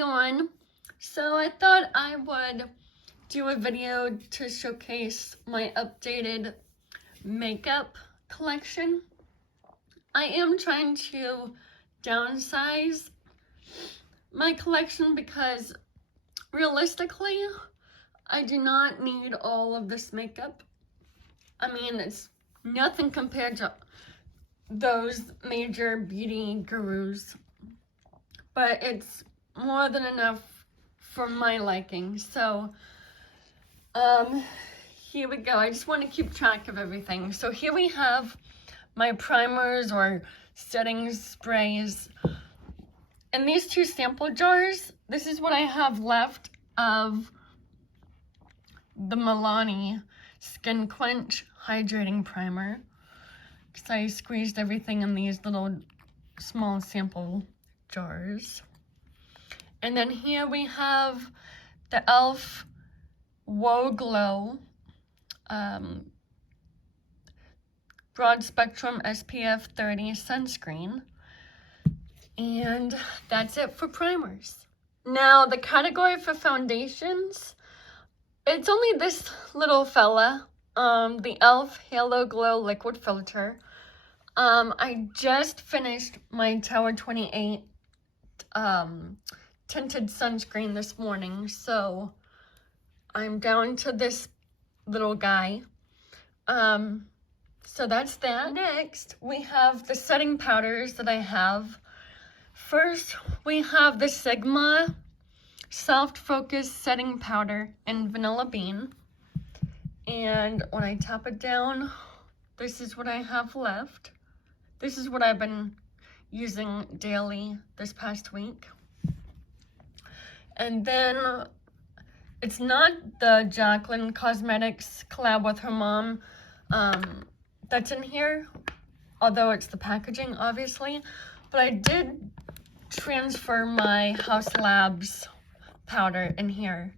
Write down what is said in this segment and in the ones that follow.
everyone. So I thought I would do a video to showcase my updated makeup collection. I am trying to downsize my collection because realistically, I do not need all of this makeup. I mean, it's nothing compared to those major beauty gurus, but it's more than enough for my liking. So here we go. I just want to keep track of everything. So here we have my primers or setting sprays. In these two sample jars, this is what I have left of the Milani Skin Quench Hydrating Primer, because I squeezed everything in these little small sample jars. And then here we have the e.l.f. Whoa Glow Broad Spectrum SPF 30 sunscreen. And that's it for primers. Now the category for foundations, it's only this little fella, the e.l.f. Halo Glow Liquid Filter. I just finished my Tower 28 tinted sunscreen this morning, so I'm down to this little guy. So that's that. Next, we have the setting powders that I have. First, we have the Sigma Soft Focus Setting Powder in Vanilla Bean. And when I tap it down, this is what I have left. This is what I've been using daily this past week. And then it's not the Jaclyn Cosmetics collab with her mom that's in here, although it's the packaging, obviously. But I did transfer my House Labs powder in here,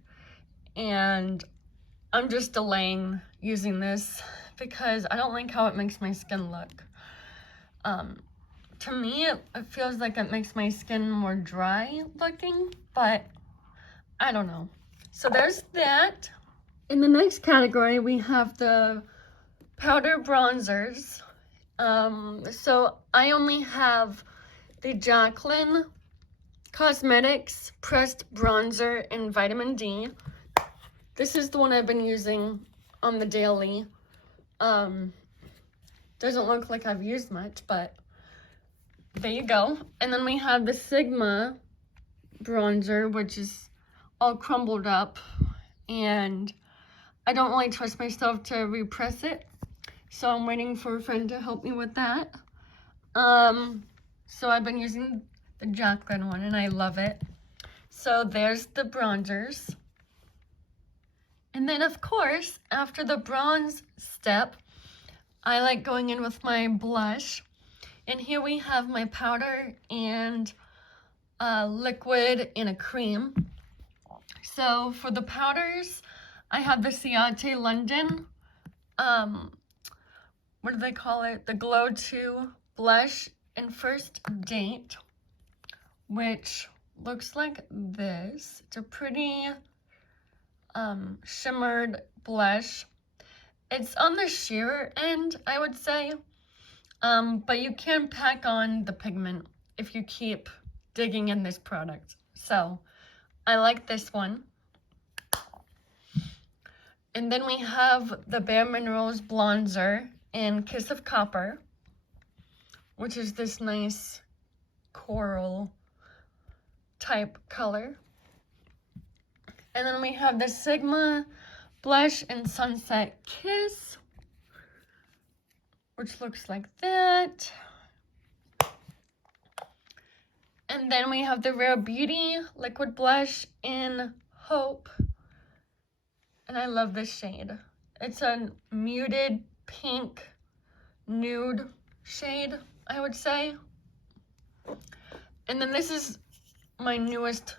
and I'm just delaying using this because I don't like how it makes my skin look. To me, it feels like it makes my skin more dry looking, but I don't know. So there's that. In the next category, we have the powder bronzers. So I only have the Jaclyn Cosmetics Pressed Bronzer in Vitamin D. This is the one I've been using on the daily. Doesn't look like I've used much, but there you go. And then we have the Sigma bronzer, which is all crumbled up, and I don't really trust myself to repress it, so I'm waiting for a friend to help me with that. So I've been using the Jaclyn one, and I love it. So there's the bronzers. And then, of course, after the bronze step, I like going in with my blush. And here we have my powder and a liquid and a cream. So for the powders, I have the Ciate London, what do they call it? The Glow 2 Blush in First Date, which looks like this. It's a pretty shimmered blush. It's on the sheer end, I would say, but you can pack on the pigment if you keep digging in this product. So I like this one. And then we have the Bare Minerals Bronzer in Kiss of Copper, which is this nice coral type color. And then we have the Sigma Blush in Sunset Kiss, which looks like that. And then we have the Rare Beauty Liquid Blush in Hope. And I love this shade. It's a muted pink nude shade, I would say. And then this is my newest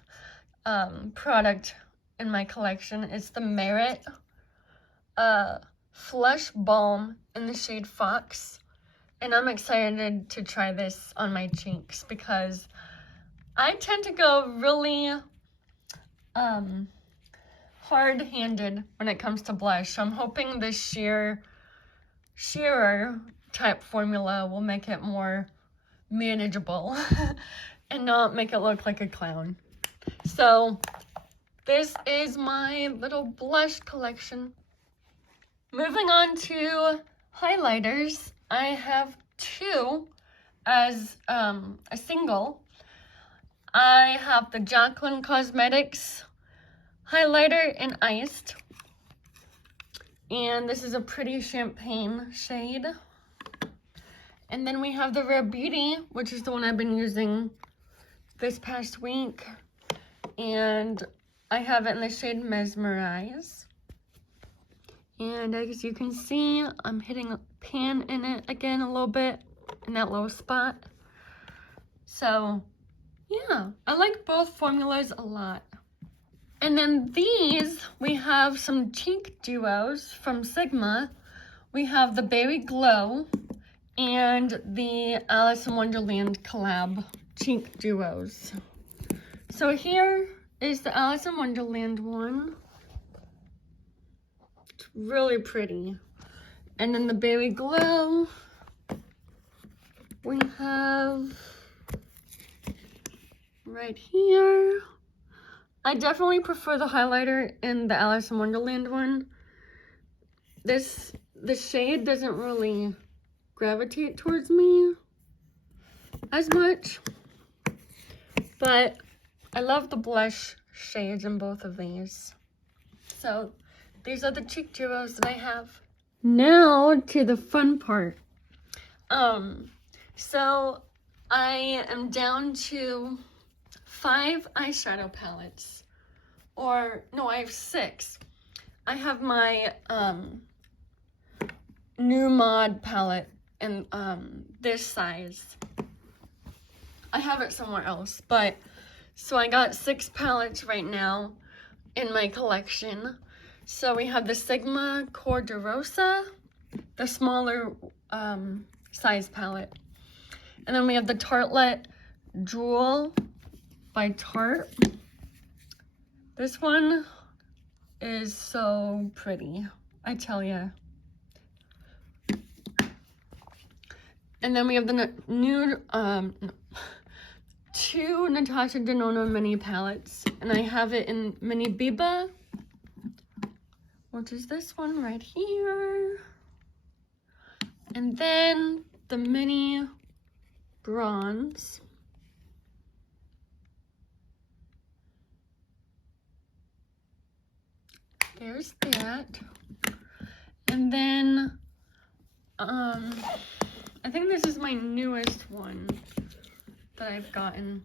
product in my collection. It's the Merit Flush Balm in the shade Fox. And I'm excited to try this on my cheeks because I tend to go really hard-handed when it comes to blush. So I'm hoping this sheerer type formula will make it more manageable and not make it look like a clown. So this is my little blush collection. Moving on to highlighters, I have two as a single. I have the Jaclyn Cosmetics highlighter in Iced, and this is a pretty champagne shade. And then we have the Rare Beauty, which is the one I've been using this past week, and I have it in the shade Mesmerize. And as you can see, I'm hitting a pan in it again a little bit in that little spot. So yeah, I like both formulas a lot. And then these, we have some cheek duos from Sigma. We have the Berry Glow and the Alice in Wonderland collab cheek duos. So here is the Alice in Wonderland one. It's really pretty. And then the Berry Glow, we have right here. I definitely prefer the highlighter in the Alice in Wonderland one. The shade doesn't really gravitate towards me as much, but I love the blush shades in both of these. So these are the cheek duos that I have. Now to the fun part. So I am down to 5 eyeshadow palettes, or no, I have 6. I have my new mod palette in this size. I have it somewhere else, but so I got 6 palettes right now in my collection. So we have the Sigma Cor de Rosa, the smaller size palette, and then we have the Tartelette Jewel by Tarte. This one is so pretty, I tell ya. And then we have the new 2 Natasha Denona mini palettes, and I have it in Mini Biba, which is this one right here, and then the mini bronze. There's that. And then I think this is my newest one that I've gotten.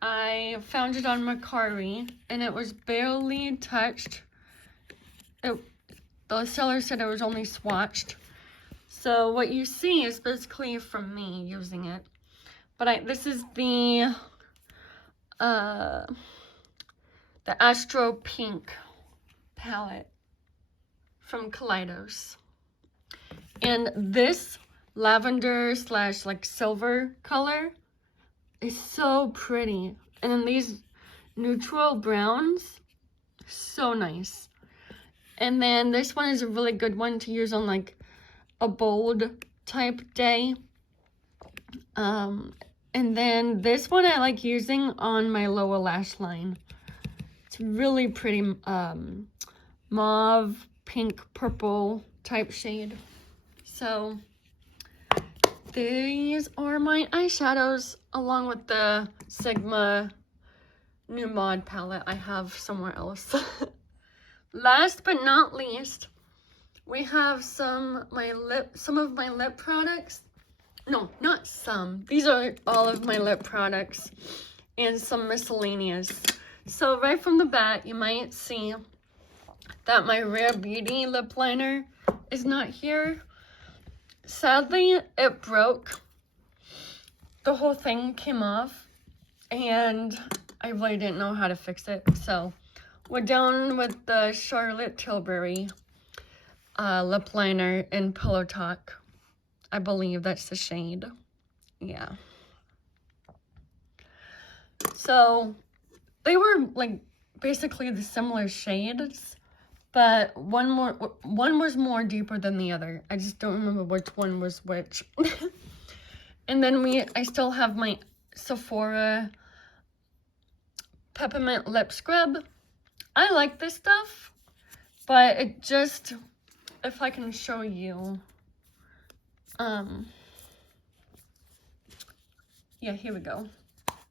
I found it on Mercari and it was barely touched. The seller said it was only swatched. So what you see is basically from me using it. But this is the Astro Pink palette from Kaleidos. And this lavender / like silver color is so pretty. And then these neutral browns, so nice. And then this one is a really good one to use on like a bold type day. And then this one I like using on my lower lash line. It's really pretty mauve, pink, purple type shade. So these are my eyeshadows along with the Sigma new mod palette I have somewhere else. Last but not least, we have some of my lip products. No, not some. These are all of my lip products and some miscellaneous. So right from the bat, you might see that my Rare Beauty lip liner is not here. Sadly, it broke. The whole thing came off and I really didn't know how to fix it. So we're down with the Charlotte Tilbury lip liner in Pillow Talk. I believe that's the shade. Yeah. So they were like basically the similar shades, but one was more deeper than the other. I just don't remember which one was which. And then I still have my Sephora peppermint lip scrub. I like this stuff, but it just, if I can show you, yeah, here we go.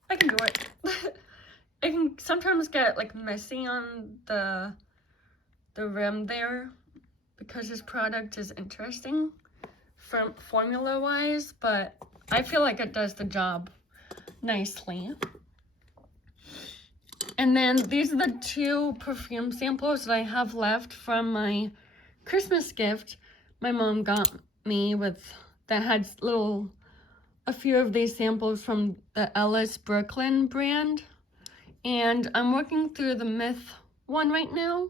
I can do it. It can sometimes get like messy on the rim there because this product is interesting formula wise, but I feel like it does the job nicely. And then these are the 2 perfume samples that I have left from my Christmas gift my mom got me that had a few of these samples from the Ellis Brooklyn brand. And I'm working through the Myth one right now,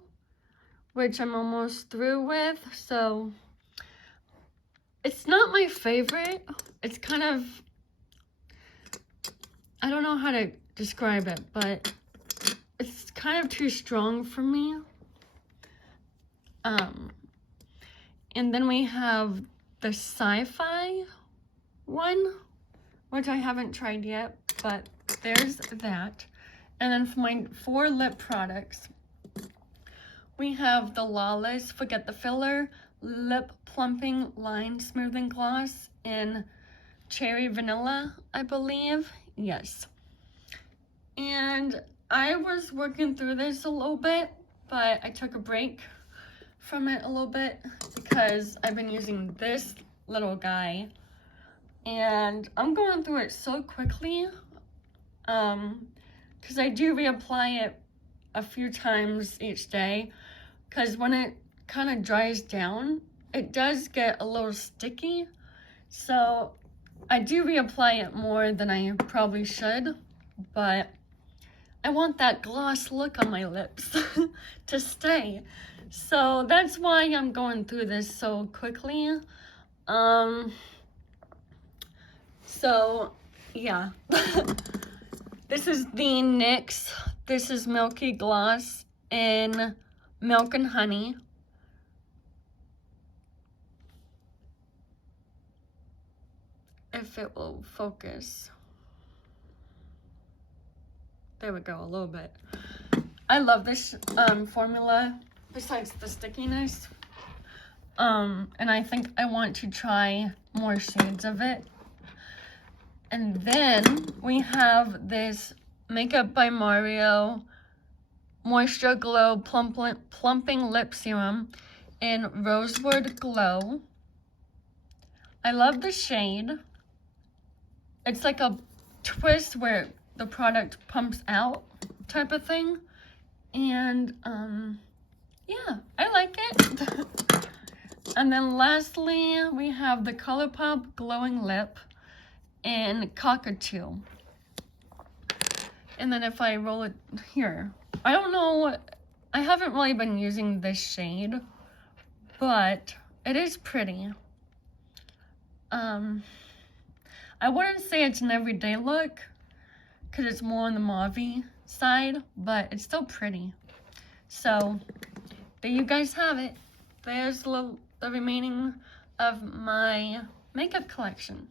which I'm almost through with. So it's not my favorite. It's kind of, I don't know how to describe it, but it's kind of too strong for me. And then we have the Sci-Fi one, which I haven't tried yet, but there's that. And then for my 4 lip products, we have the Lawless Forget the Filler Lip Plumping Line Smoothing Gloss in Cherry Vanilla, I believe. Yes. And I was working through this a little bit, but I took a break from it a little bit because I've been using this little guy. And I'm going through it so quickly because I do reapply it a few times each day, because when it kind of dries down, it does get a little sticky. So I do reapply it more than I probably should, but I want that gloss look on my lips to stay. So that's why I'm going through this so quickly. So yeah. This is the NYX. This is Milky Gloss in Milk and Honey. If it will focus. There we go, a little bit. I love this formula, besides the stickiness. And I think I want to try more shades of it. And then we have this Makeup by Mario Moisture Glow Plumping Lip Serum in Rosewood Glow. I love the shade. It's like a twist where the product pumps out type of thing. And yeah, I like it. And then lastly, we have the ColourPop Glowing Lip in Cockatoo. And then if I roll it here, I don't know, I haven't really been using this shade, but it is pretty. I wouldn't say it's an everyday look, because it's more on the mauve-y side, but it's still pretty. So, there you guys have it. There's the remaining of my makeup collection.